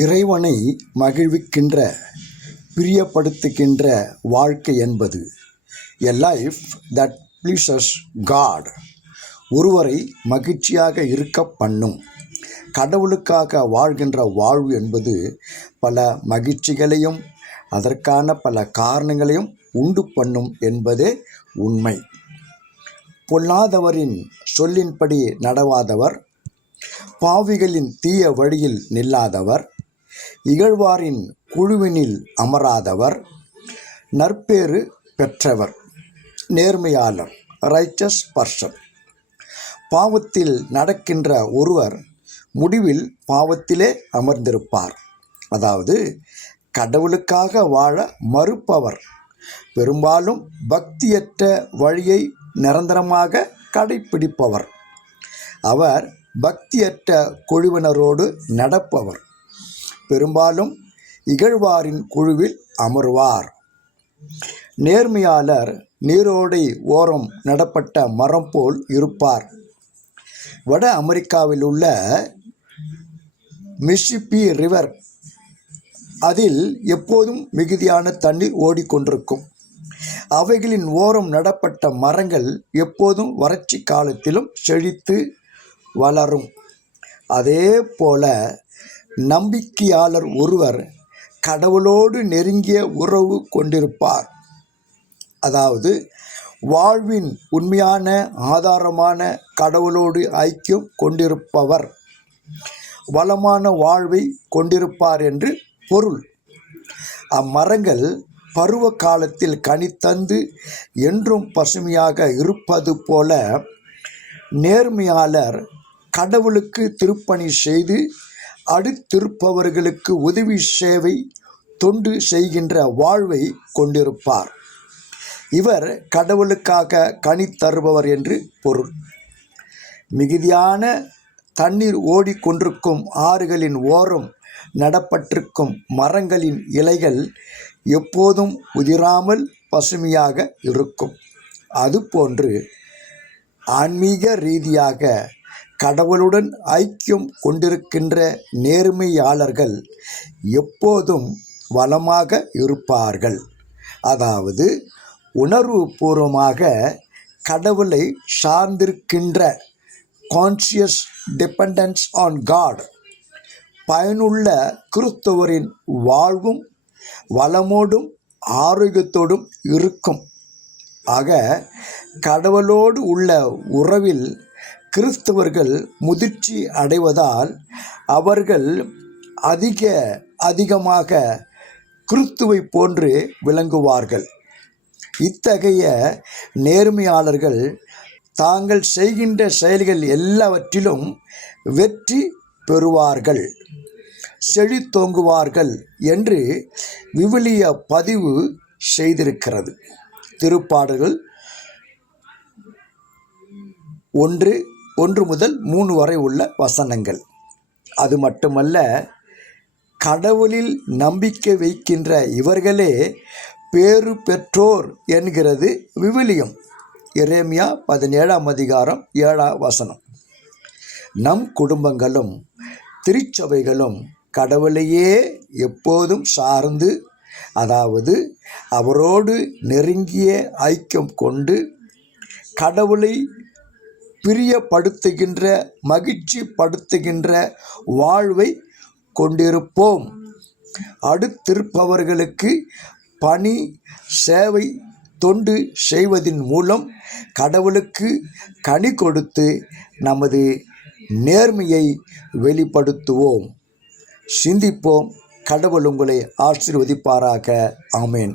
இறைவனை மகிழ்விக்கின்ற பிரியப்படுத்துகின்ற வாழ்க்கை என்பது a life that pleases God. ஒருவரை மகிழ்ச்சியாக இருக்க பண்ணும். கடவுளுக்காக வாழ்கின்ற வாழ்வு என்பது பல மகிழ்ச்சிகளையும் அதற்கான பல காரணங்களையும் உண்டு பண்ணும் என்பதே உண்மை. பொல்லாதவரின் சொல்லின்படி நடவாதவர், பாவிகளின் தீய வழியில் நில்லாதவர், இகழ்வாரின் குழுவினில் அமராதவர், நற்பேறு பெற்றவர், நேர்மையாளர், ரைச்சஸ் பர்சன். பாவத்தில் நடக்கின்ற ஒருவர் முடிவில் பாவத்திலே அமர்ந்திருப்பார். அதாவது கடவுளுக்காக வாழ மறுப்பவர் பெரும்பாலும் பக்தியற்ற வழியை நிரந்தரமாக கடைப்பிடிப்பவர். அவர் பக்தியற்ற குழுவினரோடு நடப்பவர் பெரும்பாலும் இகழ்வாரின் குழுவில் அமர்வார். நேர்மையாளர் நீரோடை ஓரம் நடப்பட்ட மரம் போல் இருப்பார். வட அமெரிக்காவில் உள்ள மிசிசிப்பி ரிவர், அதில் எப்போதும் மிகுதியான தண்ணீர் ஓடிக்கொண்டிருக்கும். அவைகளின் ஓரம் நடப்பட்ட மரங்கள் எப்போதும் வறட்சி காலத்திலும் செழித்து வளரும். அதே போல நம்பிக்கையாளர் ஒருவர் கடவுளோடு நெருங்கிய உறவு கொண்டிருப்பார். அதாவது வாழ்வின் உண்மையான ஆதாரமான கடவுளோடு ஐக்கியம் கொண்டிருப்பவர் வளமான வாழ்வை கொண்டிருப்பார் என்று பொருள். அம்மரங்கள் பருவ காலத்தில் கனி தந்து என்றும் பசுமையாக இருப்பது போல நேர்மையாளர் கடவுளுக்கு திருப்பணி செய்து அடுத்திருப்பவர்களுக்கு உதவி சேவை தொண்டு செய்கின்ற வாழ்வை கொண்டிருப்பார். இவர் கடவுளுக்காக கனி தருபவர் என்று பொருள். மிகுதியான தண்ணீர் ஓடிக்கொண்டிருக்கும் ஆறுகளின் ஓரம் நடப்பட்டிருக்கும் மரங்களின் இலைகள் எப்போதும் உதிராமல் பசுமையாக இருக்கும். அதுபோன்று ஆன்மீக ரீதியாக கடவுளுடன் ஐக்கியம் கொண்டிருக்கின்ற நேர்மையாளர்கள் எப்போதும் வளமாக இருப்பார்கள். அதாவது உணர்வுபூர்வமாக கடவுளை சார்ந்திருக்கின்ற கான்சியஸ் டிபெண்டன்ஸ் ஆன் காட் பயனுள்ள கிறிஸ்தவரின் வாழ்வும் வளமோடும் ஆரோக்கியத்தோடும் இருக்கும். ஆக கடவுளோடு உள்ள உறவில் கிறிஸ்தவர்கள் முதிர்ச்சி அடைவதால் அவர்கள் அதிகமாக கிறிஸ்துவை போன்று விளங்குவார்கள். இத்தகைய நேர்மையாளர்கள் தாங்கள் செய்கின்ற செயல்கள் எல்லாவற்றிலும் வெற்றி பெறுவார்கள், செழித்தோங்குவார்கள் என்று விவிலிய பதிவு செய்திருக்கிறது. திருப்பாடல்கள் 1 முதல் 3 வரை உள்ள வசனங்கள். அது மட்டுமல்ல, கடவுளில் நம்பிக்கை வைக்கின்ற இவர்களே பேறு பெற்றோர் என்கிறது விவிலியம். எரேமியா 17ஆம் அதிகாரம் 7ஆம் வசனம். நம் குடும்பங்களும் திருச்சபைகளும் கடவுளையே எப்போதும் சார்ந்து, அதாவது அவரோடு நெருங்கிய ஐக்கியம் கொண்டு கடவுளை பிரியப்படுத்துகின்ற மகிழ்ச்சி படுத்துகின்ற வாழ்வை கொண்டிருப்போம். அடுத்திருப்பவர்களுக்கு பணி சேவை தொண்டு செய்வதின் மூலம் கடவுளுக்கு கனி கொடுத்து நமது நேர்மையை வெளிப்படுத்துவோம். சிந்திப்போம். கடவுள் உங்களை ஆசீர்வதிப்பாராக. ஆமேன்.